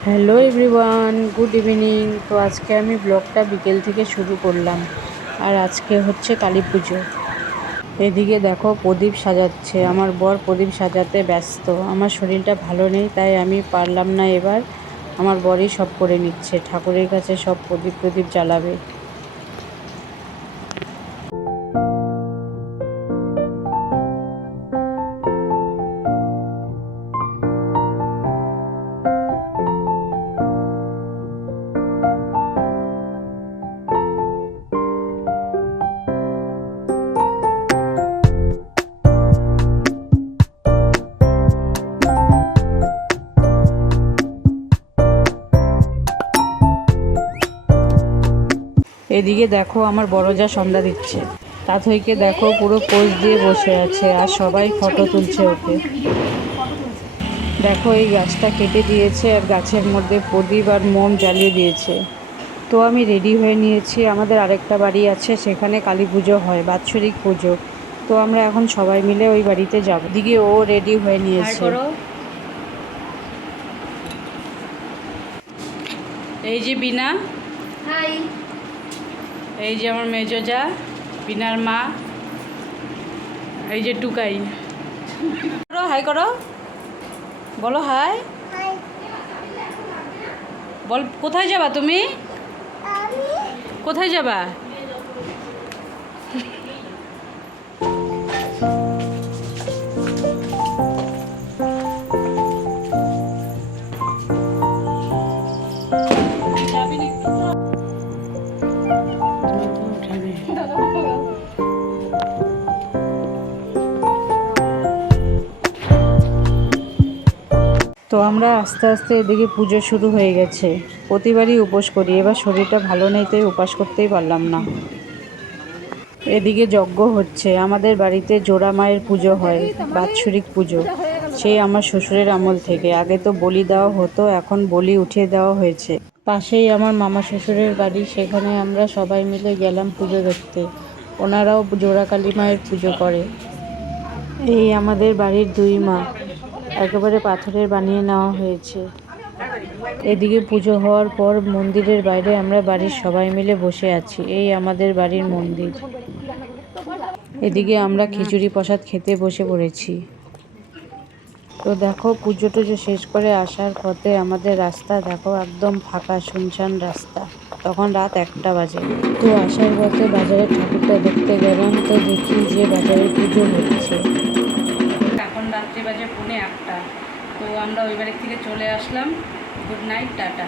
Hello everyone, good evening. তো আজকে আমি ব্লগটা বিকেল থেকে শুরু করলাম। আর আজকে হচ্ছে কালী পুজো। এদিকে দেখো প্রদীপ সাজাচ্ছে। আমার বর প্রদীপ সাজাতে ব্যস্ত। আমার শরীরটা ভালো নেই, তাই আমি পারলাম না এবার। আমার বরই সব করে নিচ্ছে। ঠাকুরের কাছে সব প্রদীপ প্রদীপ জ্বালাবে। এদিকে দেখো আমার বড় যা সন্ধ্যা দিচ্ছে। তা তাথইকে দেখো পুরো পোজ দিয়ে বসে আছে আর সবাই ফটো তুলছে ওকে। দেখো এই গাছটা কেটে দিয়েছে আর গাছের মধ্যে প্রদীপ আর মোম জ্বালিয়ে দিয়েছে। তো আমি রেডি হয়ে নিয়েছি আমাদের আরেকটা বাড়ি আছে সেখানে কালী পুজো হয় বাৎসরিক পুজো। তো আমরা এখন সবাই মিলে ওই বাড়িতে যাব। দিকে ও রেডি হয়ে নিয়েছে। এই যে বিনা। হাই। এই যে আমার মেজো যা বিনার মা এই যে টুকাই। করো হাই করো। বলো হাই। বল কোথায় যাবা তুমি? কোথায় যাবা? তো আমরা আস্তে আস্তে এদিকে পুজো শুরু হয়ে গেছে। প্রতিবারই উপোস করি, এবার শরীরটা ভালো নেই তাই উপাস করতেই পারলাম না। এদিকে যজ্ঞ হচ্ছে, আমাদের বাড়িতে জোড়া মায়ের পুজো হয়, বাৎসরিক পুজো। সেই আমার শ্বশুরের আমল থেকে। আগে তো বলি দেওয়া হতো, এখন বলি উঠিয়ে দেওয়া হয়েছে। পাশেই আমার মামা শ্বশুরের বাড়ি, সেখানে আমরা সবাই মিলে গেলাম পুজো দেখতে। ওনারাও জোড়া কালী মায়ের পুজো করে। এই আমাদের বাড়ির দুই মা। একেবারে পাথরের বানিয়ে নেওয়া হয়েছে। এদিকে পুজো হওয়ার পর মন্দিরের বাইরে আমরা বাড়ির সবাই মিলে বসে আছি। এই আমাদের বাড়ির মন্দির। এদিকে আমরা খিচুড়ি প্রসাদ খেতে বসে পড়েছি। তো দেখো পুজো টুজো শেষ করে আসার পথে আমাদের রাস্তা দেখো, একদম ফাঁকা শুনশান রাস্তা। তখন রাত একটা বাজে। তো আসার পথে বাজারের ঠাকুরটা দেখতে গেলাম, তো দেখি যে বাজারে পুজো হচ্ছে। রাত্রি বাজে পৌনে একটা তো আমরা ওই বাড়ি থেকে চলে আসলাম। Good night tata.